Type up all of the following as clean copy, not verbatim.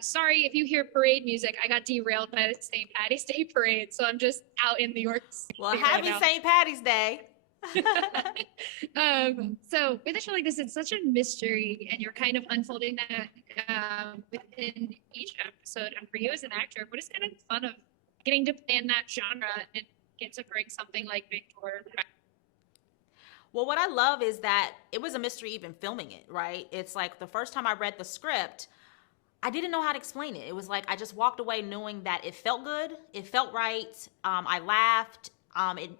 Sorry if you hear parade music. I got derailed by the St. Patty's Day parade, so I'm just out in New York Well, City right happy now. St. Patty's Day. So with a show like this, it's such a mystery, and you're kind of unfolding that within each episode. And for you as an actor, what is kind of fun of getting to play in that genre and get to bring something like Victor back? Well, what I love is that it was a mystery even filming it, right? It's like the first time I read the script, I didn't know how to explain it. It was like I just walked away knowing that it felt good, it felt right. I laughed.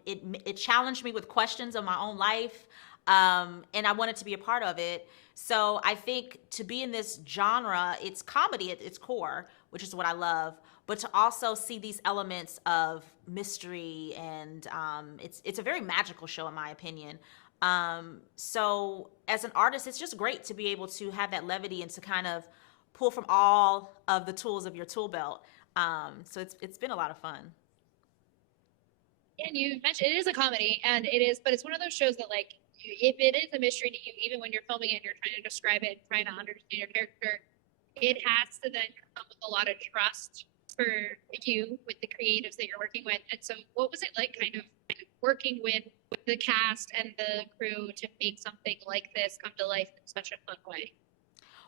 It challenged me with questions of my own life, and I wanted to be a part of it. So I think to be in this genre, it's comedy at its core, which is what I love. But to also see these elements of mystery and it's a very magical show in my opinion. So as an artist, it's just great to be able to have that levity and to kind of pull from all of the tools of your tool belt. So it's been a lot of fun. Yeah, and you mentioned it is a comedy, and it is, but it's one of those shows that like if it is a mystery to you, even when you're filming it and you're trying to describe it, trying to understand your character, it has to then come with a lot of trust for you with the creatives that you're working with. And so, what was it like, kind of working with the cast and the crew to make something like this come to life in such a fun way?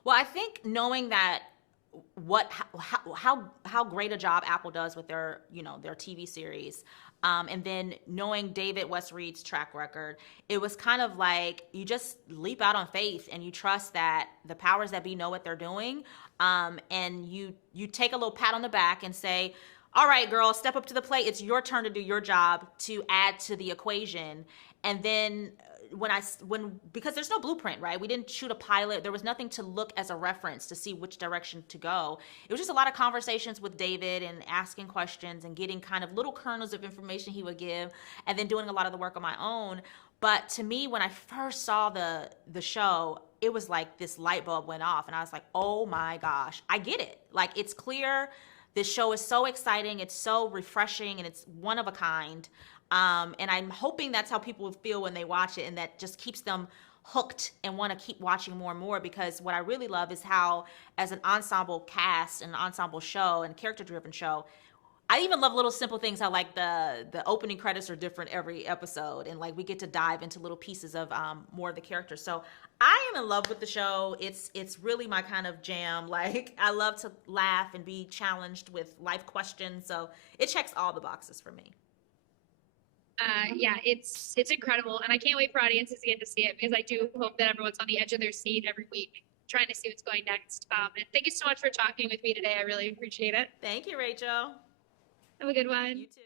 Well, I think knowing that what how great a job Apple does with their their TV series, and then knowing David West Reed's track record, it was kind of like you just leap out on faith and you trust that the powers that be know what they're doing, and you take a little pat on the back and say, "All right, girl, step up to the plate. It's your turn to do your job to add to the equation." And then when because there's no blueprint, right? We didn't shoot a pilot. There was nothing to look as a reference to see which direction to go. It was just a lot of conversations with David and asking questions and getting kind of little kernels of information he would give, and then doing a lot of the work on my own. But to me, when I first saw the show, it was like this light bulb went off, and I was like, "Oh my gosh, I get it! Like it's clear. This show is so exciting. It's so refreshing, and it's one of a kind." And I'm hoping that's how people will feel when they watch it, and that just keeps them hooked and want to keep watching more and more. Because what I really love is how, as an ensemble cast and an ensemble show and character-driven show, I even love little simple things. How like the opening credits are different every episode, and like we get to dive into little pieces of more of the characters. So I am in love with the show. It's really my kind of jam. Like I love to laugh and be challenged with life questions. So it checks all the boxes for me. Yeah, it's incredible, and I can't wait for audiences to get to see it because I do hope that everyone's on the edge of their seat every week trying to see what's going next. And thank you so much for talking with me today. I really appreciate it. Thank you, Rachel. Have a good one. You too.